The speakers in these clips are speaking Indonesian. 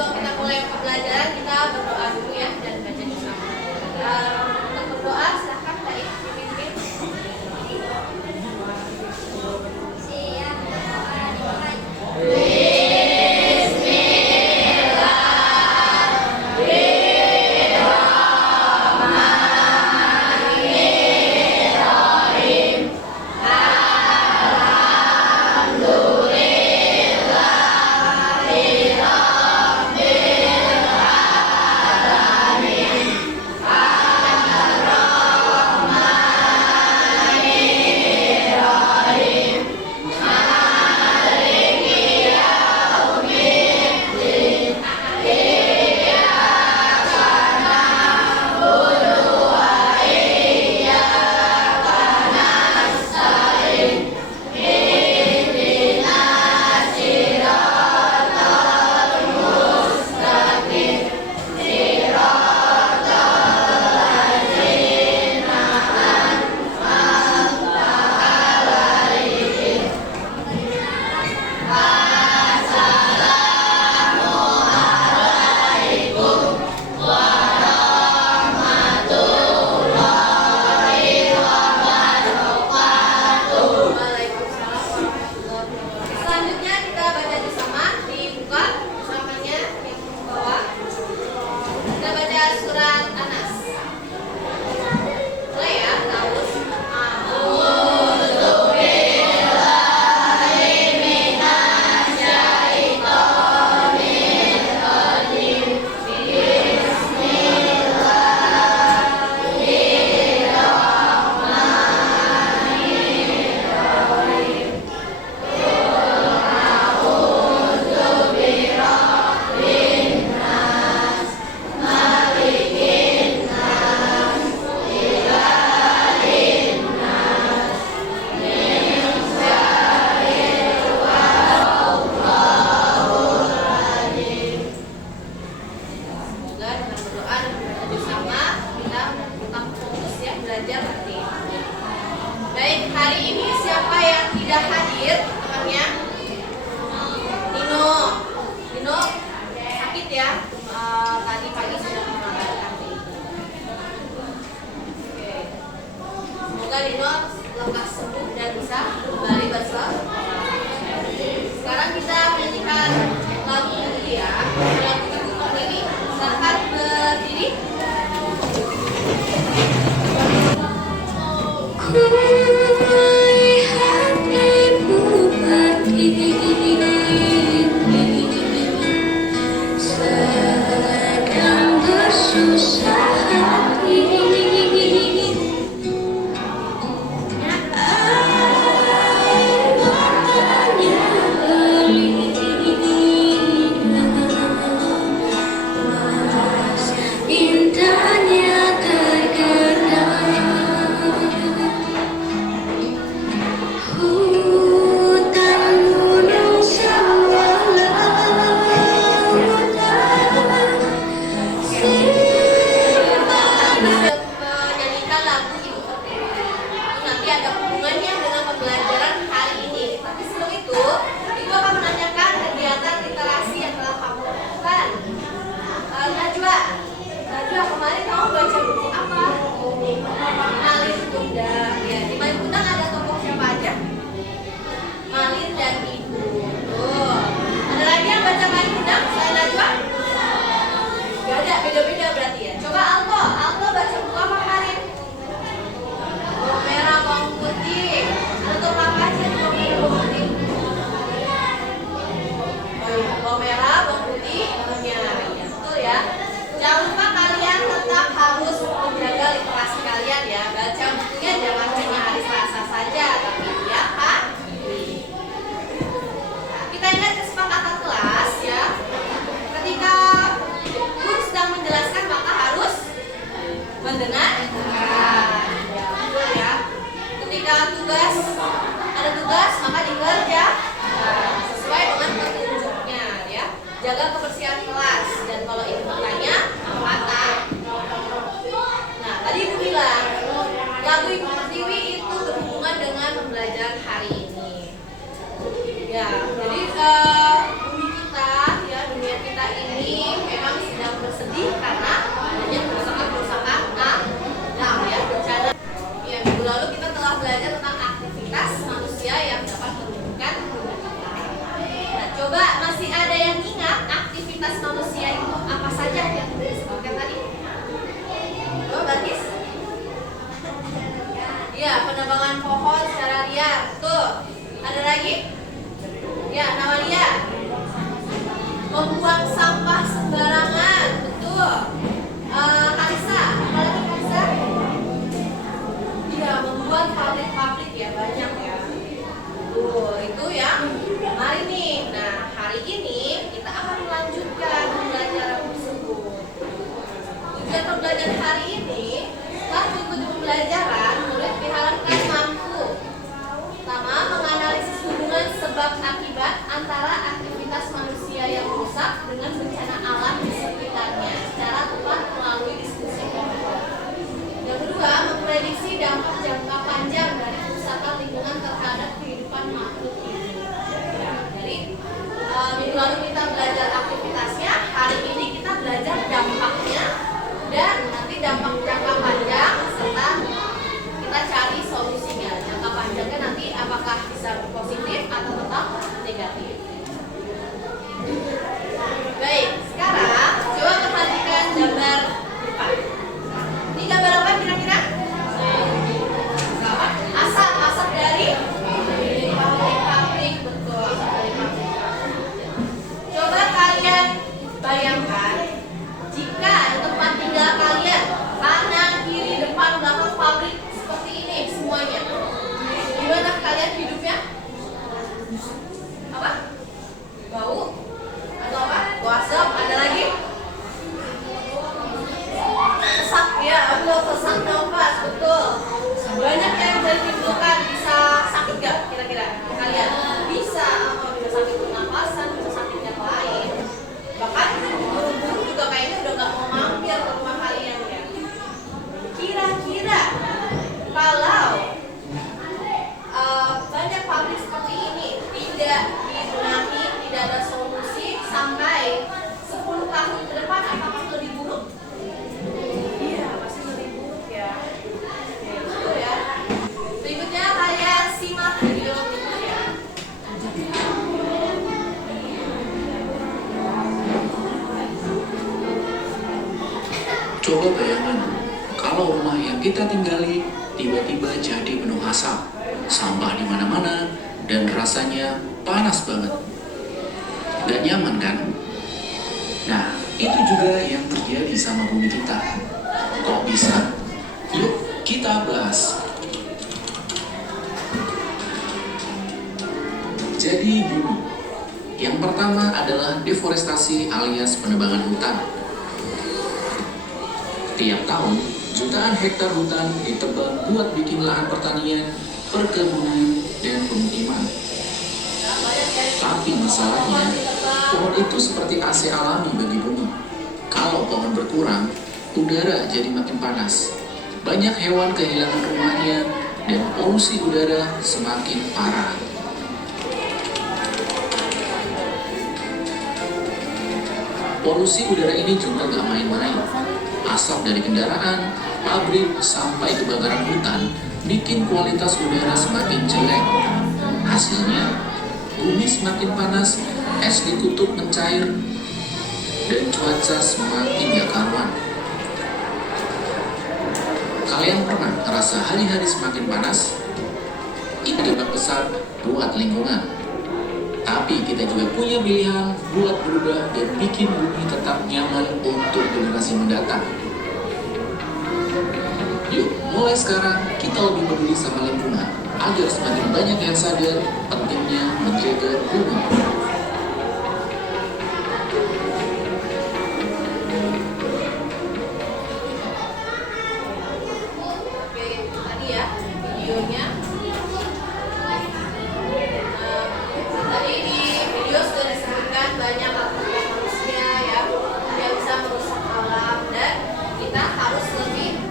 sebelum kita mulai pembelajaran, kita berdoa dulu ya dan baca bersama. Untuk berdoa, silahkan Mbak Ip dipimpin. Siap, doa dimulai. Selanjutnya kita baca bersama, dibuka bersamanya yang bawah. Kita baca surat Anas. Mulai ya, Taus. Semoga dengan berdoa dan berdoa bersama kita tetap fokus ya belajar nanti. Baik, hari ini siapa yang tidak hadir temannya? Nino sakit ya. Tadi pagi sudah mengabarkan. Oke. Semoga Nino lekas sembuh dan bisa kembali bersekolah. Sekarang kita menyanyikan lagu dulu ya. Lagu Ibu Pertiwi. Silakan berdiri. Kulihat ibu berdiri, sedang bersusah hati. Air matanya berlinang, indahnya tergenang. Hutan gunung sawah lautan, Menyanyikan lagu Ibu Pertiwi. Nanti ada hubungannya dengan pembelajaran hari ini. Tapi sebelum itu, Ibu akan menanyakan kegiatan literasi yang telah kamu lakukan. Najwa, kemarin kamu baca buku apa? Malin Kundang. Ya, di Malin Kundang ada tokoh siapa aja? Malin dan Ibu. Tuh. Ada lagi yang baca Malin Kundang selain Najwa? Gak ada, beda-beda berarti ya. Coba Alto baca buku apa kemarin? Bawang merah, bawang putih. Ada tokoh apa aja di bawang merah, bawang putih? Oh iya, bawang merah, bawang putih, ibunya. Iya, betul ya. Jangan lupa kalian tetap harus menjaga literasi kalian ya. Baca bukunya jangan hanya hari Selasa saja, tapi ya Pak. Kita ingat kesepakatan kelas ya. Ketika guru sedang menjelaskan maka harus mendengarkan. Ya, betul ya. Ketika ada tugas maka dikerjakan sesuai dengan petunjuknya ya. Jaga kebersihan kelas dan kalau ibu bertanya mata. Nah, tadi ibu bilang lagu Ibu Pertiwi itu berhubungan dengan pembelajaran hari ini. Ya, jadi dunia kita ini aktivitas manusia itu apa saja yang disebutkan tadi? Oh, Batis? Ya, penebangan pohon secara liar. Tuh. Ada lagi? Ya, Nawalia. Membuang sampah sembarangan. Betul. Kalisa, apa lagi Kalisa? Iya, membuat pabrik-pabrik ya, banyak ya. Tuh, itu yang kemarin nih. Nah, hari ini kita akan melanjutkan pembelajaran tersebut. Tujuan pembelajaran hari ini, setelah mengikuti pembelajaran, murid diharapkan mampu pertama, menganalisis hubungan sebab akibat antara aktivitas manusia yang rusak dengan bencana alam di sekitarnya secara tepat melalui diskusi kelompok. Yang kedua, memprediksi dampak jangka panjang dari kerusakan lingkungan terhadap kehidupan makhluk hidup. Ya, jadi minggu lalu kita belajar aktivitasnya, hari ini kita belajar dampaknya dan nanti dampak jangka panjang serta kita cari solusinya. Jangka panjangnya nanti apakah bisa positif atau tetap negatif. Baik, sekarang coba perhatikan gambar depan. Ini gambar apa kira-kira? Asap dari pabrik, betul. Dari pabrik. Coba kalian bayangkan jika tempat tinggal kalian kanan, kiri, depan, belakang pabrik seperti ini semuanya. Gimana kalian hidupnya? Apa? Bau? Atau apa? Wasap? Ada lagi? Sesak ya, betul, sesak nafas, betul. Banyak yang ditimbulkan, bisa sakit gak kira-kira kalian? Bisa, bisa sakit pernapasan, bisa sakit yang lain. Bahkan burung-burung juga kayaknya udah gak mau mampir ke rumah kalian ya. Kira-kira kalau banyak pabrik seperti ini tidak dibenahi, tidak ada solusi sampai 10 tahun ke depan, apakah lebih buruk? Iya, pasti lebih buruk ya. Betul ya. Berikutnya kalian simak video berikutnya. Coba bayangin, kalau rumah yang kita tinggali tiba-tiba jadi penuh asap, sampah di mana-mana, dan rasanya panas banget. Gak nyaman kan? Nah, itu juga yang terjadi sama bumi kita. Kok bisa? Yuk, kita bahas. Jadi bumi. Yang pertama adalah deforestasi alias penebangan hutan. Tiap tahun, jutaan hektar hutan ditebang buat bikin lahan pertanian, perkebunan, dan pemukiman. Tapi masalahnya, pohon itu seperti AC alami bagi bumi. Kalau pohon berkurang, udara jadi makin panas. Banyak hewan kehilangan rumahnya, dan polusi udara semakin parah. Polusi udara ini juga gak main-main. Asap dari kendaraan, pabrik, sampai kebakaran hutan bikin kualitas udara semakin jelek. Hasilnya, bumi semakin panas, es di kutub mencair, dan cuaca semakin gak karuan. Kalian pernah ngerasa hari-hari semakin panas? Ini dampak besar buat lingkungan. Tapi kita juga punya pilihan buat berubah dan bikin bumi tetap nyaman untuk generasi mendatang. Yuk, mulai sekarang kita lebih peduli sama lingkungan agar semakin banyak yang sadar pentingnya menjaga bumi. Oke, tadi ya videonya. Tadi di video sudah disebutkan banyak aktivitas manusia ya yang bisa merusak alam dan kita harus lebih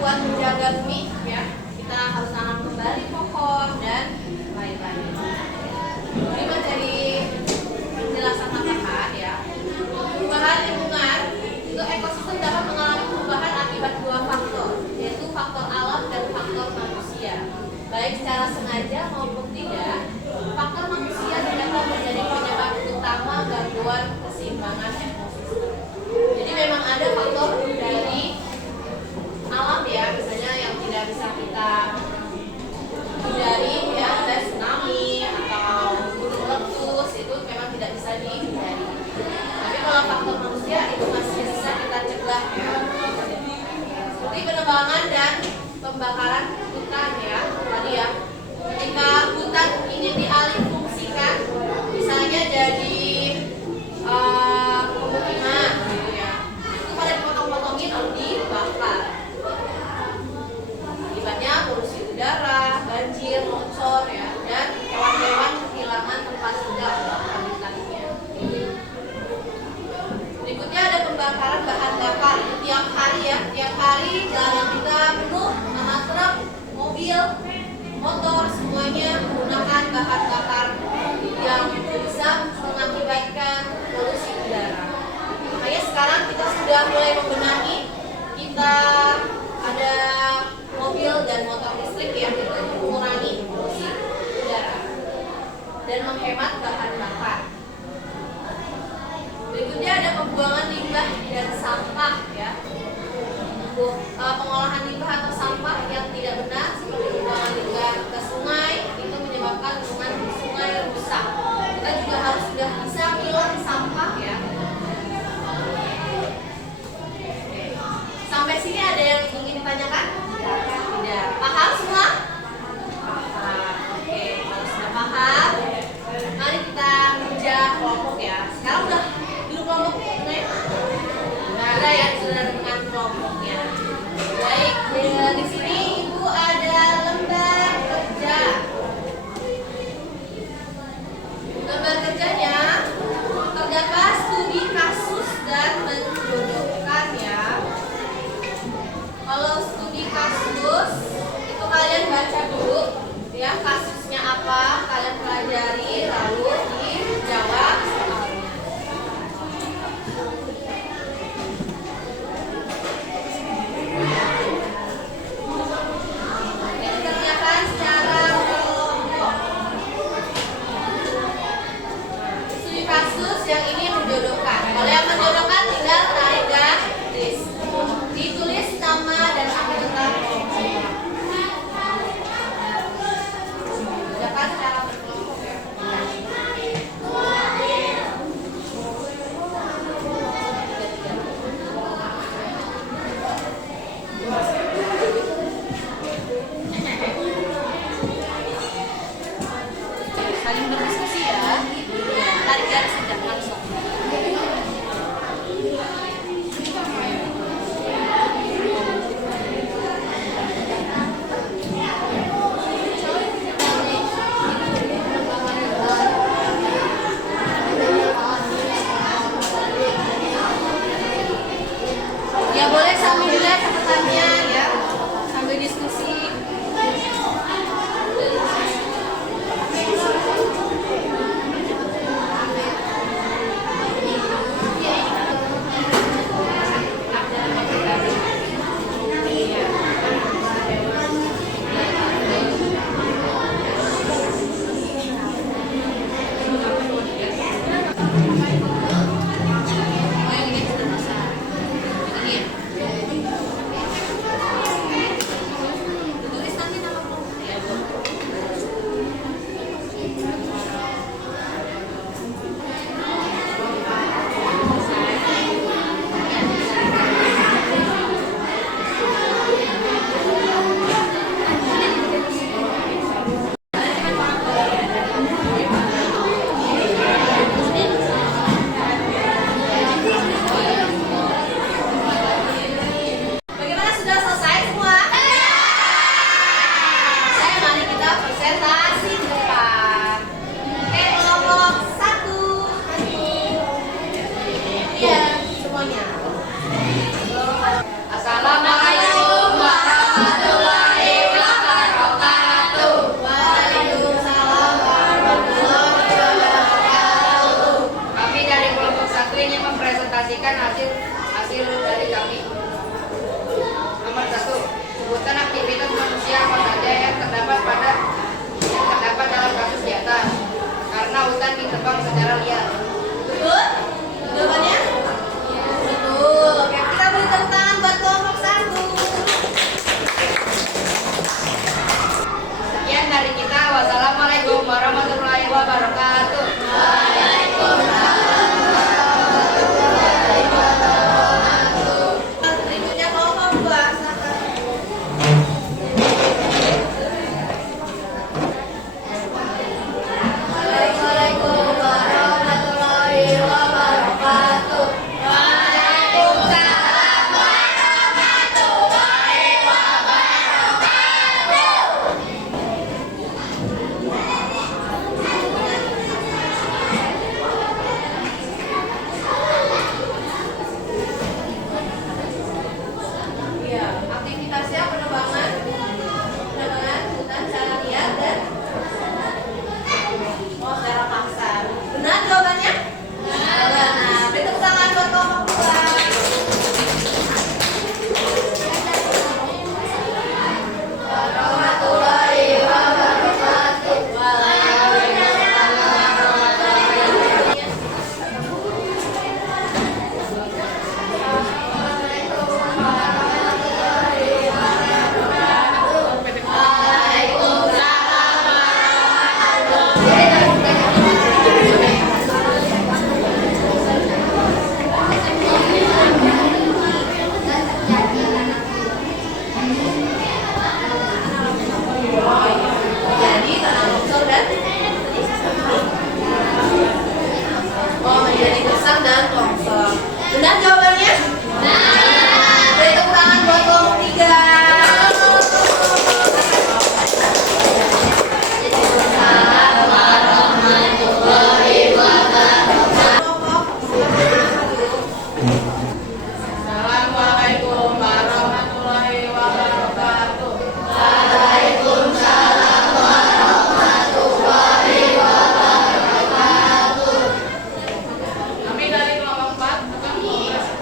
buat menjaga bumi ya. Kita harus tanam kembali pohon dan lain-lain. Terima pertimbangan ekosistem. Jadi memang ada faktor dari alam ya, misalnya yang tidak bisa kita hindari ya, ada tsunami atau gunung meletus, itu memang tidak bisa dihindari. Tapi kalau faktor manusia itu masih bisa kita cegah ya. Seperti penebangan dan pembakaran hutan ya, tadi ya. Ketika hutan ini dialihfungsikan, misalnya jadi pemukiman gitu ya, itu pada dipotong-potongin lalu dibakar. Akibatnya polusi udara, banjir, longsor ya, dan hewan-hewan kehilangan tempat tinggal habitatnya. Berikutnya ada pembakaran bahan bakar. Tiap hari ya, tiap hari jalan kita penuh sama truk, mobil, motor, semuanya menggunakan bahan bakar yang bisa mengakibatkan polusi udara. Makanya sekarang kita sudah mulai membenahi, kita ada mobil dan motor listrik ya, itu mengurangi polusi udara dan menghemat bahan bakar. Berikutnya ada pembuangan limbah dan sampah ya. Pengolahan limbah atau sampah yang tidak benar seperti pembuangan limbah ke sungai itu menyebabkan lingkungan sungai rusak. Kita juga harus sudah bisa pilah sampah ya. Oke. Sampai sini ada yang ingin ditanyakan? Tidak. Paham semua? Paham. Oke, kalau sudah paham, mari kita kerja kelompok ya. Sekarang udah duduk kelompok ya? Udah ya, sudah dengan kelompoknya. Baik, di sini Ibu ada lembar kerja. Lembar kerjanya terdapat studi kasus dan menjodohkan ya. Kalau studi kasus itu kalian baca dulu ya, kasusnya apa, kalian pelajari lalu dijawab soalnya. Ini dikerjakan secara kelompok. Studi kasus yang ini menjodohkan. Kalau yang menjodohkan tinggal tarik garis, ditulis nama dan anggota kelompok. Kerjakan secara berkelompok ya. Saling berdiskusi ya. Tarik garis sudah langsung. Ya boleh sambil dilihat catatannya ya, sambil diskusi. Tulis nanti nama kelompoknya. Bagaimana, sudah selesai semua? Saya mari kita presentasi ke depan. Oke, kelompok 1. Iya, semuanya. Assalamualaikum warahmatullahi wabarakatuh. Waalaikumsalam warahmatullahi wabarakatuh. Kami dari kelompok 1 ini mempresentasikan hasil dari kami. Nomor 1, sebutan aktivitas manusia apa saja yang terdapat dalam kasus di atas. Karena hutan ditebang secara liar. Betul? Betul, Pak besar dan longsor. Benar jawabannya? Beri tepuk tangan buat kelompok 3. Assalamualaikum warahmatullahi wabarakatuh. Kami dari kelompok 4 akan mengoperasikan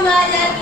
pembelajaran